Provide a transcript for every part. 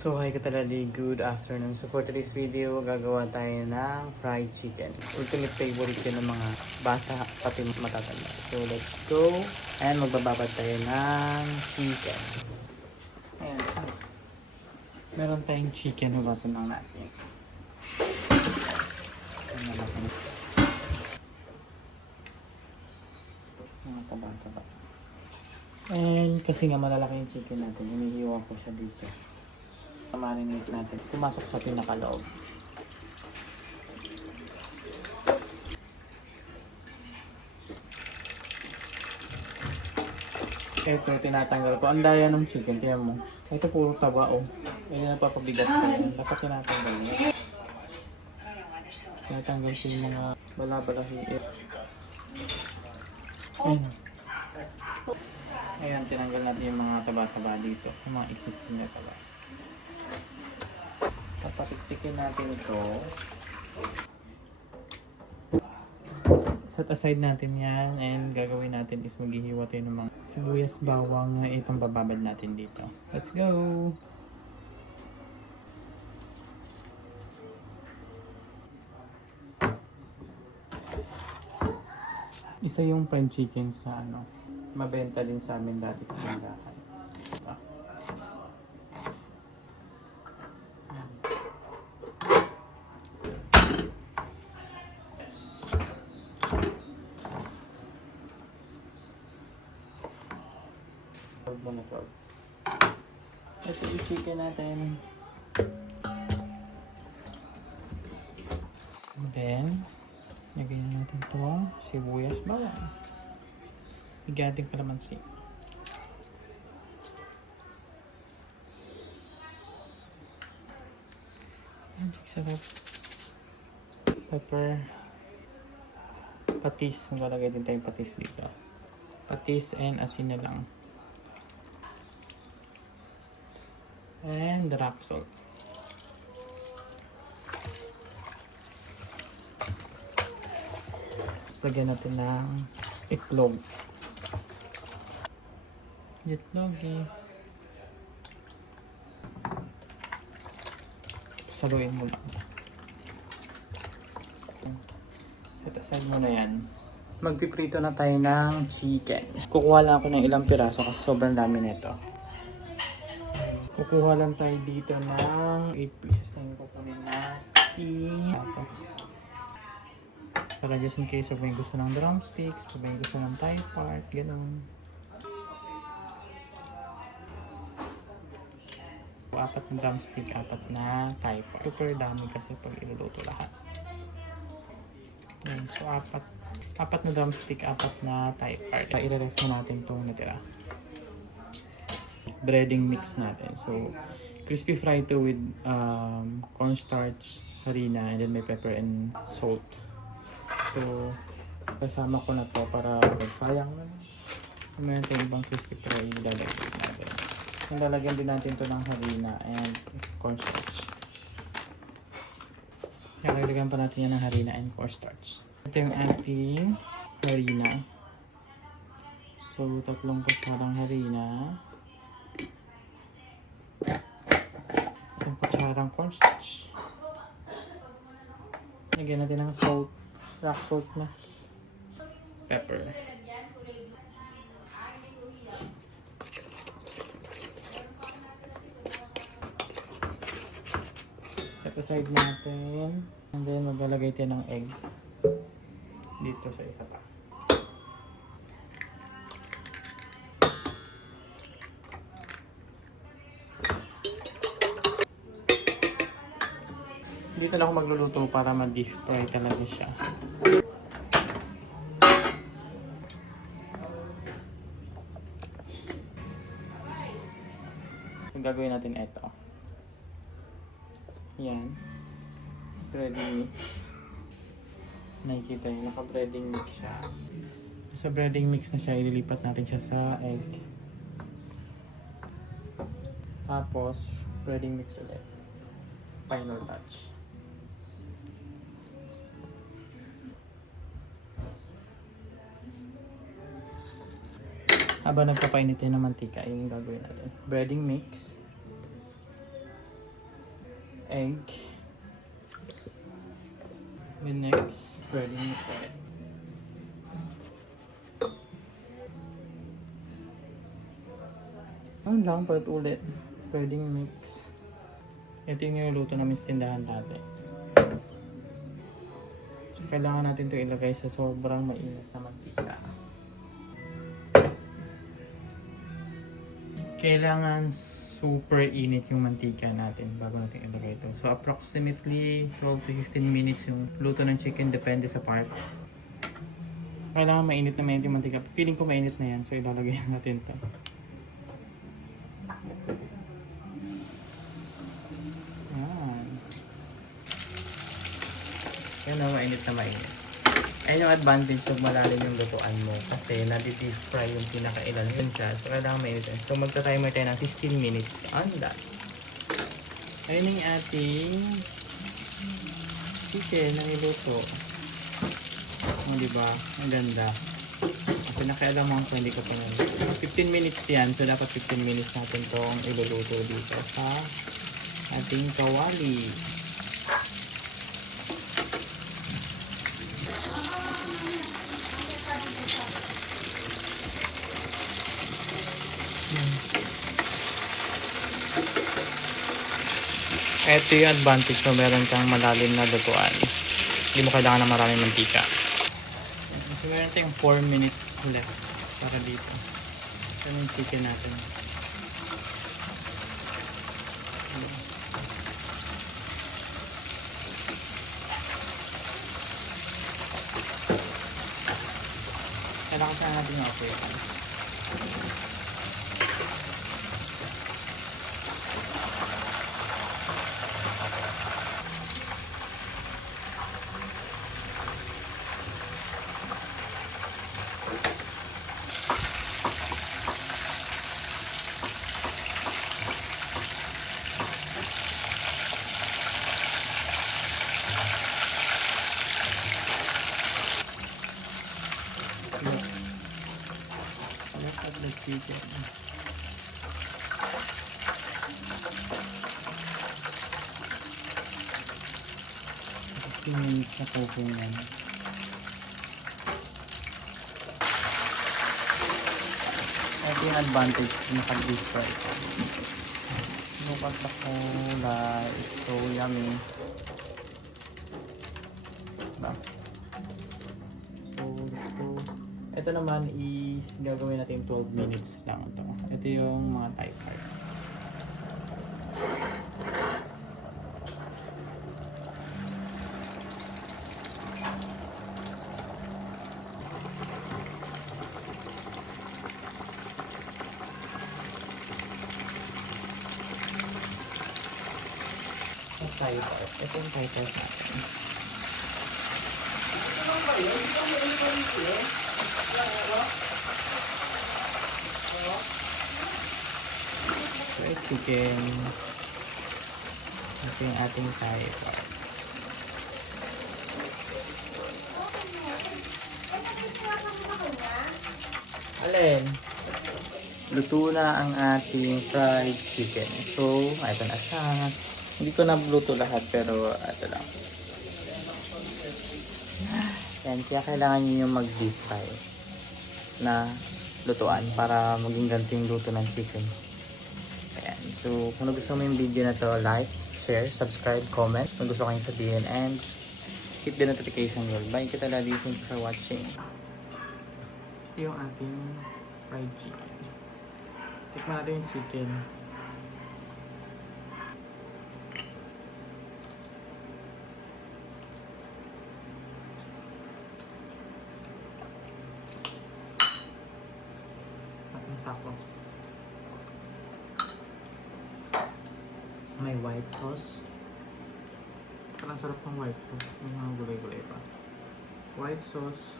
So hi katalali, good afternoon. So for today's video, gagawa tayo ng fried chicken. Ultimate favorite yun ng mga bata pati matatanda. So let's go and magbababad tayo ng chicken. Ayan. So, meron tayong chicken, hugasan lang natin. Mga taba-taba. And kasi nga malalaki yung chicken natin, hinihiwa ko siya dito. Marinate natin. Pumasok sa pinakaloob. Ito, tinatanggal ko. Ang daya ng chicken, tiyan mo. Ito puro taba, oh. Ayan, napapabigat ko yan. Dapat tinatanggal mo. Tinatanggal ko yung mga bala-balahiit. Ayan. Ayan, tinanggal natin yung mga taba-taba dito. Yung mga existing na taba. Papatiktikin natin ito. Set aside natin yan and gagawin natin is maghihiwa tayo ng mga sibuyas, bawang na ipambababad natin dito. Let's go! Isa yung fried chicken sa mabenta din sa amin dati sa tindahan. Ito yung chicken natin. And then, lagyan natin itong sibuyas bawang. Bigyan natin kalamansi. Sarap. Pepper. Patis. Maglalagay din tayong patis dito. Patis and asin na lang. And rock salt. Lagyan natin ng itlog. Itlog eh. Saluin mo lang. Set aside mo na yan. Magpiprito na tayo ng chicken. Kukuha lang ako ng ilang piraso kasi sobrang dami nito. Kukuha lang tayo dito ng 8 pieces na yung kukunin natin. Para just in case kung may gusto ng drumsticks, kung may gusto ng thigh part, ganun. 4 na drumstick, 4 na thigh part. Super dami kasi pag iluluto lahat. Yan. So 4 na drumstick, 4 na thigh part. I-ref mo natin itong natira. Breading mix natin. So crispy fry to with cornstarch, harina, and then may pepper and salt. So kasama ko na to para sayang na. Kung meron tayong ibang crispy fry, ilalagay natin. Lalagyan din natin to ng harina and cornstarch. Lalagyan pa natin yan ng harina and cornstarch. Ito yung ating harina. So 3 kutsarang harina. 1 kutsarang cornstarch. Lagyan natin ng salt. Rock salt na. Pepper. Set aside natin. And then maglalagay tayo ng egg. Dito sa isa pa. Dito lang ako magluluto para ma-deep fry talaga siya. Yung gagawin natin ito. Yan. Breading mix. Nakikita nyo, naka-breading mix siya. Sa breading mix na siya, ililipat natin siya sa egg. Tapos, breading mix ulit. Final touch. Habang nagpapainit tayo ng mantika, yung gagawin natin. Breading mix. egg. The next, ready mix it. Ano lang, ulit. Ready mix. Ito yung niluluto namin sa tindahan dati. So, kailangan natin ito ilagay sa sobrang mainit na mantika. Kailangan super init yung mantika natin bago natin ilagay ito. So approximately 12 to 15 minutes yung luto ng chicken, depende sa part. Kailangan mainit yung mantika. Feeling ko mainit na yan, so ilalagay natin ito. Yan na, mainit na mainit. Ayun yung advantage pag malalim yung lutuan mo kasi nadi-deep fry yung pinakailan yun siya. So kailangan mainit. So magta-timer tayo ng 15 minutes on that. Ayun yung ating chicken na niluto. O diba? Ang ganda. Ang pinakailan mo kung hindi ko pa nun. 15 minutes yan. So dapat 15 minutes natin itong iluluto dito sa ating kawali. Ito yung advantage mo, meron kang malalim na lutuan. Hindi mo kailangan ng maraming mantika. So meron tayong 4 minutes left para dito. Ito yung chicken natin. Kailangan sa natin yung okay. Look at the chicken. 15 minutes na cooking yan. Ito yung advantage kung naka-deep fry. Look at the kulay. It's so yummy. Diba? So, ito naman is gagawin natin 12 minutes lang ito. Ito yung mga Thai part. Thai part. Ito yung Thai part natin. So, chicken. Ito yung ating Thai part. Alin? Luto na ang ating fried chicken. So, ito na siya. Hindi ko na luto lahat pero ito lang. Yan, kaya kailangan nyo yung mag-deep fry na lutuan para maging ganito yung luto ng chicken. Ayan. So, kung gusto mo yung video na to, like, share, subscribe, comment kung gusto kayong sabihin, and hit the notification bell. Bye kita lagi. Thank you for watching. Ito yung ating fried chicken. Tikman natin yung chicken. Tapos may white sauce. Parang sarap ng white sauce. May mga gulay-gulay pa. White sauce.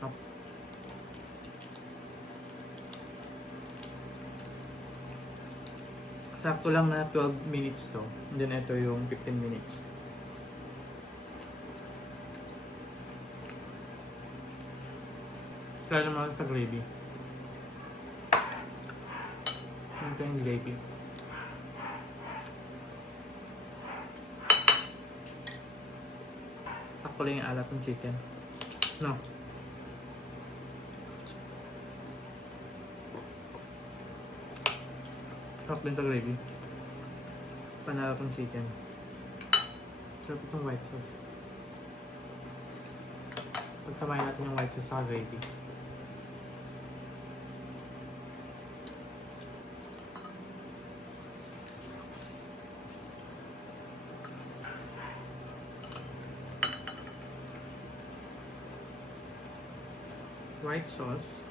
Stop. Sakto lang na 12 minutes to. And then ito yung 15 minutes. Lalo naman sa gravy. Ito yung gravy. Ako lang yung alat ng chicken. No. Sarap din sa gravy. Panalo ng chicken. Sarap itong white sauce. Pagsamahin natin yung white sauce sa gravy. White sauce.